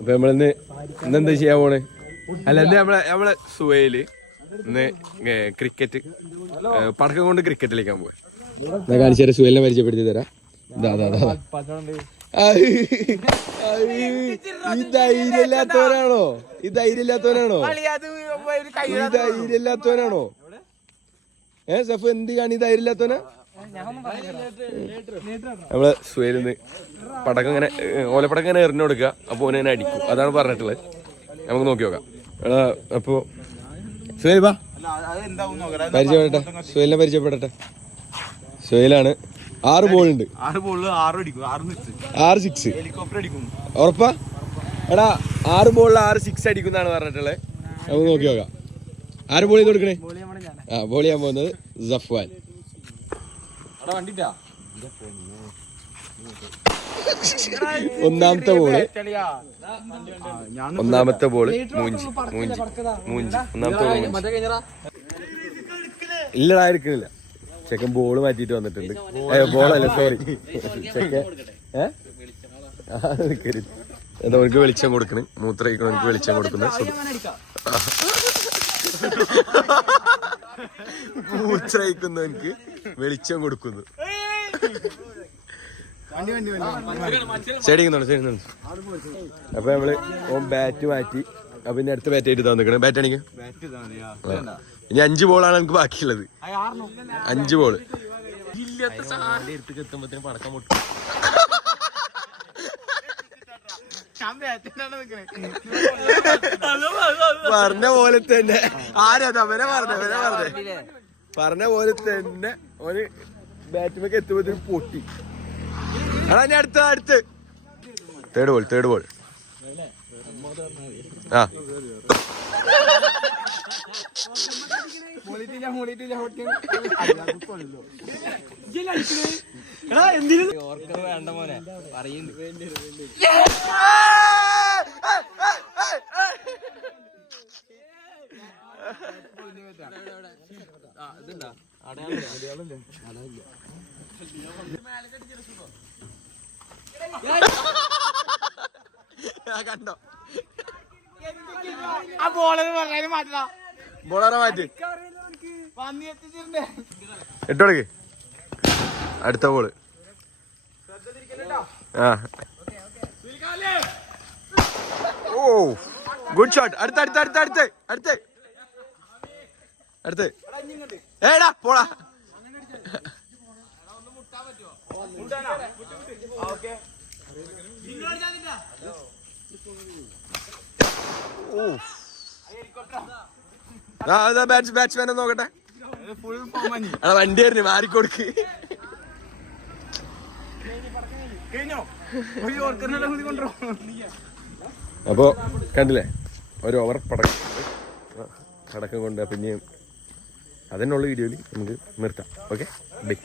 അപ്പൊ നമ്മളിന്ന് ഇന്നെന്താ ചെയ്യാൻ പോണേ? അല്ല ഇന്ന് നമ്മളെ നമ്മളെ സുവേൽ ഇന്ന് ക്രിക്കറ്റ് പടക്കം കൊണ്ട് ക്രിക്കറ്റ് കളിക്കാൻ പോയി ഞാൻ കാണിച്ചു സുവേലിനെ പരിചയപ്പെടുത്തി തരാം. ഇതാ അതാ അതാ ഈ ധൈര്യമില്ലാത്തവനാണോ ഈ ധൈര്യമില്ലാത്തവനാണോ ഈ ധൈര്യമില്ലാത്തവനാണോ ഏ സഫ് എന്ത് കാണി ധൈര്യമില്ലാത്തവനാ? നമ്മൾ സുവേലിന്ന് പടക്കം ഇങ്ങനെ ഓലപ്പടക്കം ഇങ്ങനെ എറിഞ്ഞു കൊടുക്കുക. അപ്പൊ ഓനെ ഇങ്ങനെ അടിക്കും. അതാണ് പറഞ്ഞിട്ടുള്ളത്. നമുക്ക് നോക്കി നോക്കാം. അപ്പോ സുഹേൽ വാ. പരിചയപ്പെടട്ടെ. സുഹേലിനെ പരിചയപ്പെടട്ടെ. സുഹേലാണ്. ആറ് ബോൾ ഉണ്ട്. ആറ് ബോൾ ആറ് അടിക്കും. ആറ് സിക്സ് ആറ് സിക്സ് ഹെലികോപ്റ്റർ അടിക്കും. ഉറപ്പാ? എടാ ആറ് ബോളിൽ ആറ് സിക്സ് അടിക്കുന്നാണ് പറഞ്ഞിട്ടുള്ളത്. നമുക്ക് നോക്കി നോക്കാം. ആറ് ബോൾ ചെയ്ത് കൊടുക്കണേ? ആ ബോൾ ചെയ്യാൻ പോകുന്നത് ഒന്നാമത്തെ ബോൾ ഒന്നാമത്തെ ബോൾ മൂഞ്ചി മൂഞ്ചി മൂഞ്ചി ഒന്നാമത്തെ ബോൾ ഇല്ലടാ എടുക്കണില്ല ചെക്കൻ ബോൾ മാറ്റിട്ട് വന്നിട്ടുണ്ട് ഏ ബോളല്ല സോറി ചെക്കൻ ഏഹ്. എന്താ അവർക്ക് വെളിച്ചം കൊടുക്കണ് മൂത്രയിക്കണം എനിക്ക് വെളിച്ചം കൊടുക്കുന്നത് മൂത്രയിക്കുന്നവനക്ക് വെളിച്ചം കൊടുക്കുന്നു. ശരിക്കുന്നുണ്ട് ശരിക്കുന്നുണ്ട് അപ്പൊ നമ്മൾ ഓൻ ബാറ്റ് മാറ്റി. അപ്പൊ ഇനി അടുത്ത ബാറ്റ് ആയിട്ട് തന്നിക്കണേ ബാറ്റ് ആണെങ്കിൽ ഇനി അഞ്ച് ബോളാണ് എനിക്ക് ബാക്കിയുള്ളത്. അഞ്ച് ബോൾ എത്തുമ്പത്തിന് പടക്കം മുട്ടും പറഞ്ഞ പോലെ തന്നെ. ആരാ അവനെ പറഞ്ഞ അവനെ പറഞ്ഞ. പറഞ്ഞ പോലെ തന്നെ ഒരു ബാറ്റുമൊക്കെ എത്തുമ്പോഴത്തേക്ക് പൊട്ടി. ആടാ ഞാൻ അടുത്ത അടുത്ത്. തേർഡ് ബോൾ തേർഡ് ബോൾ ആ. വേണ്ട മോനെ. പറയുന്നു. കണ്ടോ ആ ബോളർ പറഞ്ഞാലും മാറ്റണം ബോളറെ മാറ്റി ഇട്ടോളക്ക് അടുത്ത ബോൾ ആ. ഓ ഗുഡ് ഷോട്ട് അടുത്ത അടുത്ത അടുത്ത അടുത്ത് അടുത്ത്. അടുത്ത്. ഏടാ പോടാ. ബാറ്റ്സ് ബാറ്റ്സ്മാനെ നോക്കട്ടെ. അവിടെ വണ്ടി ആയിരുന്നു മാറിക്കൊടുക്ക് അപ്പോ കണ്ടില്ലേ? ഒരു ഓവർ പടക്കം പടക്കം കൊണ്ട് പിന്നെയും അതിനുള്ള വീഡിയോയിൽ നമുക്ക് നിർത്താം. Okay bye